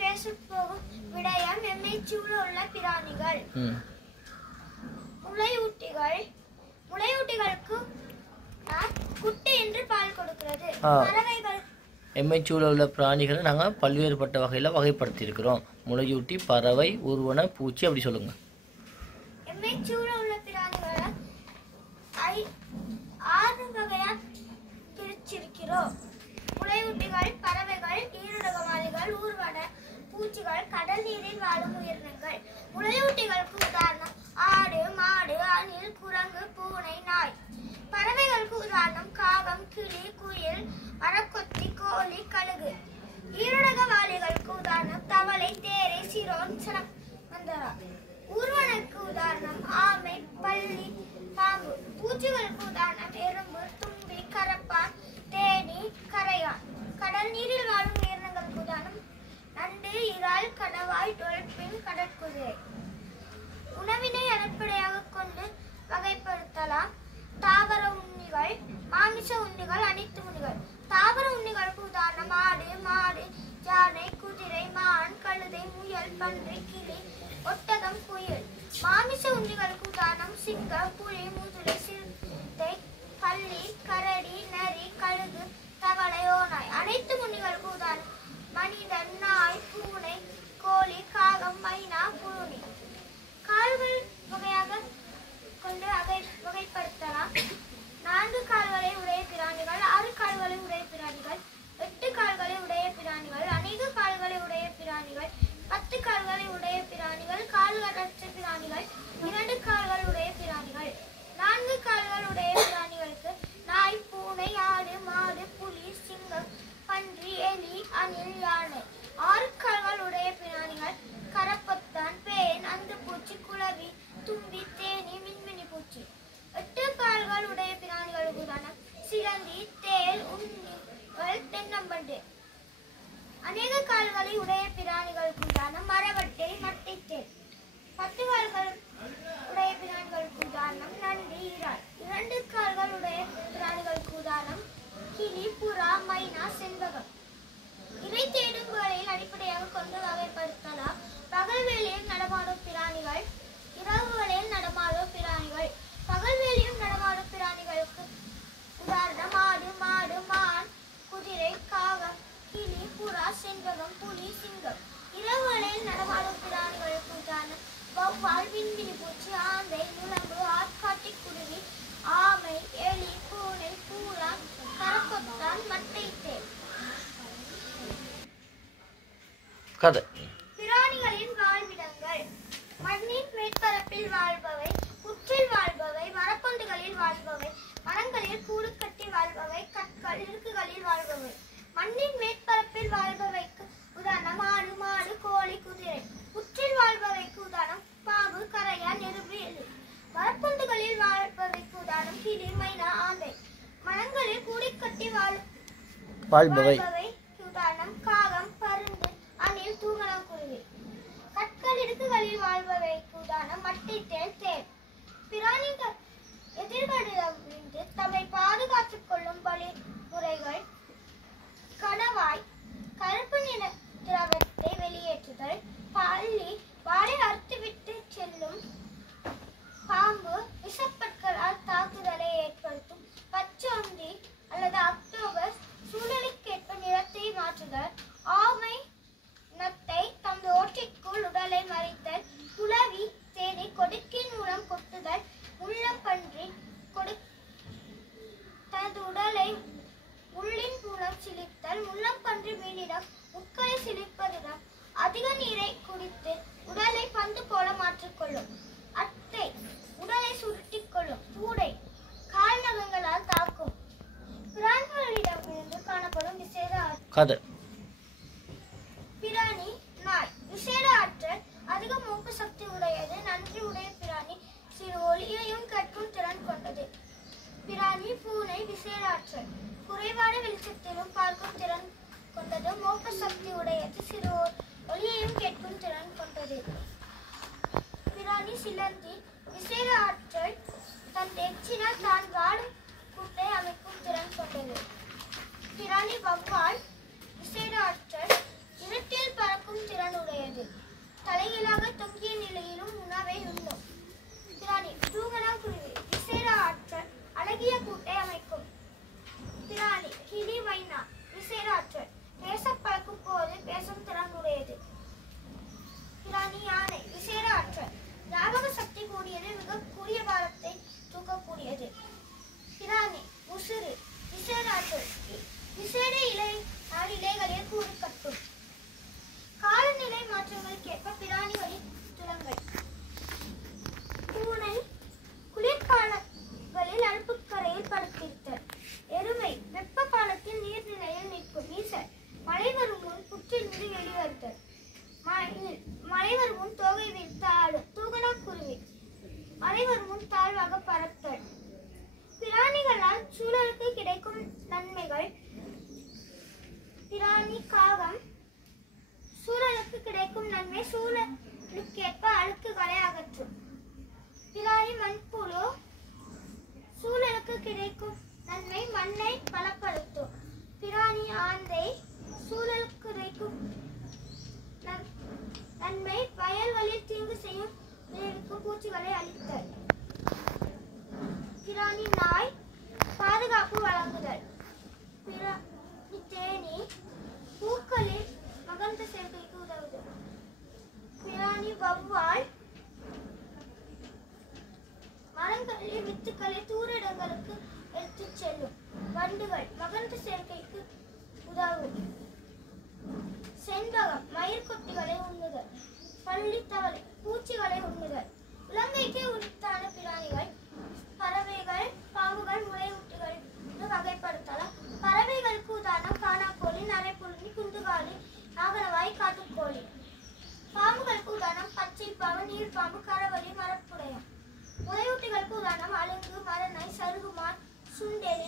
பேசப்போகும் விடயம் எம்மை சூழ உள்ள பிராணிகள். முளையூட்டிகளுக்கு குட்டி என்று பால் கொடுக்கிறது. பறவைகள் எம்மை சூழ உள்ள பிராணிகளை நாங்கள் பல்வேறுபட்ட வகையில் வகைப்படுத்தியிருக்கிறோம். முளையூட்டி, பறவை, ஊர்வன, பூச்சி, அப்படி சொல்லுங்க. எம்மை சூழ உள்ள பிராணிகளை 6 வகையா பிரிச்சிருக்கிறோம். முளையூட்டிகள், பறவைகள், ஈருலகவாழிகள், ஊர்வன, பூச்சிகள், கடல் நீரில் வாழும் உயிரினங்கள். முளையூட்டிகளுக்கு உதாரணம் ஆடு, மாடு, அணில், குரங்கு, பூனை, நாய். பறவைகளுக்கு உதாரணம் காகம், கிளி, குயில், மரக்கொத்தி, கோழி, கழுகு. ஈருலகவாழிகளுக்கு உதாரணம் தவளை, தேரை, சிரோன், சனமந்தரா. ஊர்வனுக்கு உதாரணம் ஆமை, பல்லி, பாம்பு. பூச்சிகளுக்கு உதாரணம் எறும்பு, தும்பி, கரப்பான், தேனி, கரையான். கடல் நீரில் வாழும் உயிரினங்களுக்கு உதாரணம் நண்டு, இறால், கணவாய், டொல்பின், கடற்குதிரை. உணவினை அடிப்படையாக கொண்டு வகைப்படுத்தலாம். தாவர உண்ணிகள், மாமிச உண்ணிகள், அனைத்து உண்ணிகள். தாவர உண்ணிகளுக்கு உதாரணம் ஆடு, மாடு, யானை, குதிரை, மான், கழுதை, முயல், பன்றி, கிளி, ஒட்டகம், குயில். மாமிச உண்ணிகளுக்கு உதாரணம் சிங்கம், புலி, முதுலை, சிறுத்தை, பல்லி, கரடி, நரி, கழுகு, தவளை, ஓநாய். அனைத்து உண்ணிகளுக்கு உதாரணம் மனிதன், நாய், பூனை, கோழி, காகம், மைனா, குருணி. கால்கள் வகையாக கொண்டு வகைப்படுத்தலாம். 4 கால்களை உடைய பிராணிகள், 6 கால்களை உடைய பிராணிகள், 8 கால்களை உடைய பிராணிகள், அநேக கால்களை உடைய பிராணிகள், 10 கால்களை உடைய பிராணிகள், கால்களற்ற பிராணிகள், 2 கால்கள் உடைய பிராணிகள். 4 கால்கள் உடைய பிராணிகளுக்கு நாய், பூனை, ஆடு, மாடு, புலி, சிங்கம், பன்றி, எலி, அணில், யானை. 6 கால்கள் உடைய பிராணிகள் கரப்பத்தான், பேன், அந்துப்பூச்சி, குளவி, தும்பி, தேனி, மின்மினி பூச்சி. 8 கால்கள் உடைய பிராணிகளுக்கு உதாரணம் சிலந்தி, தேல், உண்ணிகள், தென்னம்பண்டு. அநேக கால்களை உடைய பிராணிகளுக்கு உதாரணம் மரவட்டை, மட்டைத்தேல். 10 கால்கள் உடைய பிராணிகளுக்கு உதாரணம் நண்டு, இறால். 2 கால்கள் உடைய பிராணிகளுக்கு உதாரணம் கிளி, புறா, மைனா, செண்பகம். இவை தேடும் வேளையில் அடிப்படையாக கொண்டு வகைப்படுத்தலாம். பகல் வேளையில் நடமாடும் பிராணிகள், இரவு வேளையில் நடமாடும் பிராணிகள். பகல் வேளையில் நடமாடும் பிராணிகளுக்கு உதாரணம் ஆடு, மாடு, மான், குதிரை, காகம், கிளி, புறா, செண்பகம், புலி, சிங்கம். இரவு வேளையில் நடமாடும் பிராணிகளுக்கு உதாரணம் வௌவால், விண்மினி பூச்சி, ஆந்தை, நுளம்பு, ஆட்காட்டி குருவி, ஆமை, எலி, பூனை, பூரான், கரப்பத்தான், மட்டைத்தேல். கதை. பிராணிகளின் வாழ்விடங்கள். மண்ணின் மேற்பரப்பில் வாழ்பவை, புற்றில் வாழ்பவை, மரப்பொந்துகளில் வாழ்பவை, மரங்களில் கூடு கட்டி வாழ்பவை, கற்கள், இருக்குகளில் வாழ்பவை. மண்ணின் மேற்பரப்பில் வாழ்பவைக்கு உதாரணம் ஆடு, மாடு, கோழி, குதிரை. புற்றில் வாழ்பவைக்கு உதாரணம் பாம்பு, கரையான், எறும்பு, எலி. மரப்பொந்துகளில் வாழ்பவைக்கு உதாரணம் கிளி, மைனா, ஆந்தை. மரங்களில் கூடி கட்டி வாழ்பவை உதாரணம் காகம், பருந்து, அணில், தூங்கணாங்குருவி. கற்கள், இடுக்குகளில் வாழ்பவைக்கு உதாரணம் மட்டைத்தேல், தேல். பிராணிகள் எதிர்களிடமிருந்து தம்மை பாதுகாத்துக் கொள்ளும் வழிமுறைகள் கணவாய், கருப்பு நிற திரவத்தை வெளியேற்றுதல், பல்லி, வாளை அறுத்துவிட்டு செல்லும், பாம்பு, விஷப்பற்களால் தாக்குதலை ஏற்படுத்தும், பச்சோந்தி அல்லது அக்டோபஸ், சூழலுக்கேற்ப நிறத்தை மாற்றுதல், ஆமை, நத்தை, தமது ஓட்டைக்குள் உடலை மறைத்தல், குளவி, தேனி, கொடுக்கின் மூலம் கொட்டுதல், முள்ளம்பன்றி, தனது உடலை முள்ளின் மூலம் சிலித்தல், முள்ளம்பன்றி மீனிடம் முட்களை சிலிப்பதுடன் அதிக நீரை குடித்து உடலை பந்து போல மாற்றிக்கொள்ளும், அட்டை, உடலை சுருட்டிக் கொள்ளும், பூடை, கால் நகங்களால் தாக்கும். பிராணிகளிடமிருந்து காணப்படும் விசேட கதை. பிராணி நாய். விசேட ஆற்றல், அதிக மூக்கு சக்தி உடையது. நன்றி உடைய பிராணி, சிறு ஒலியையும் கேட்கும் திறன் கொண்டது. பிராணி பூனை. விசேட ஆற்றல், குறைவான வெளிச்சத்திலும் பார்க்கும் திறன் கொண்டது. மூக்கு சக்தி உடையது. சிறு ஒலியையும் கேட்கும் திறன் கொண்டது. பிராணி சிலந்தி. விசேட ஆற்றல், தன் எச்சினால் தான் வாழும் கூட்டை அமைக்கும் திறன் கொண்டது. பிராணி வௌவால். விசேட ஆற்றல், இருட்டில் பறக்கும் திறன் அழகிய கூட்டை அமைக்கும். பிராணி கிளி மைனா விசேடாற்றல் பேச பழக்கும் போது பேசும் திறன் உடையது. பிராணி யானை விசேட ஆற்றல் ஞாபக சக்தி கூடியது, மிக கூடிய பாரத்தை தூக்கக்கூடியது. பிராணி உசுறு விசேட ஆற்றல் விசேட இலைகளில் கூடு கட்டும். காலநிலை மாற்றங்களுக்கேற்ப பிராணிகளின் துலங்கள். பூனை குளிர்காலங்களில் அடுப்புக்கரையில் படுத்திருத்தல். எருமை வெப்ப காலத்தில் நீர்நிலையில் நிற்கும். ஈசல் மழை வரும் முன் புற்றிலிருந்து வெளிவருதல். மழை வரும் முன் தோகை விரித்து ஆடும். தூகனாக்குருவி மழை வரும் முன் தாழ்வாக பறத்தல். பிராணிகளால் சூழலுக்கு கிடைக்கும் நன்மைகள். பிராணி காகம் சூழலுக்கு கிடைக்கும் நன்மை சூழலுக்கேற்ப அழுக்குகளை அகற்றும். பிராணி மண்புழு சூழலுக்கு கிடைக்கும் நன்மை மண்ணை பலப்படுத்தும். பிராணி ஆந்தை சூழலுக்கு கிடைக்கும் நன்மை வயல்களில் தீங்கு செய்யும் விளைவிக்கும் பூச்சிகளை அழித்தல். பிராணி நாய் பாதுகாப்பு வழங்குதல். பிராணி தேனி பூக்களில் மகரந்த சேர்க்கைக்கு உதவுதல். பிராணி வௌவால் மரங்களில் வித்துக்களை தூர இடங்களுக்கு எடுத்துச் செல்லும். வண்டுகள் மகரந்த சேர்க்கைக்கு உதவும். செண்பகம் மயிர்கொட்டிகளை உண்ணுதல். பள்ளி தவளை பூச்சிகளை உண்ணுதல். இலங்கைக்கு உரித்தான பிராணிகள் பறவைகள், பாம்புகள், முளையூட்டிகள் வகைப்படுத்தலாம். பறவைகளுக்கு உதாரணம் காணாக்கோழி, நரைப்புழுனி, குண்டுகாலி, நாகரவாய், காட்டுக்கோழி. பாம்புகளுக்கு உதாரணம் பச்சை பாம்பு, நீர்பாம்பு, கரவலி, மரப்புடையம். முளையூட்டிகளுக்கு உதாரணம் அலுங்கு, மரநாய், சருகுமான், சுண்டெலி,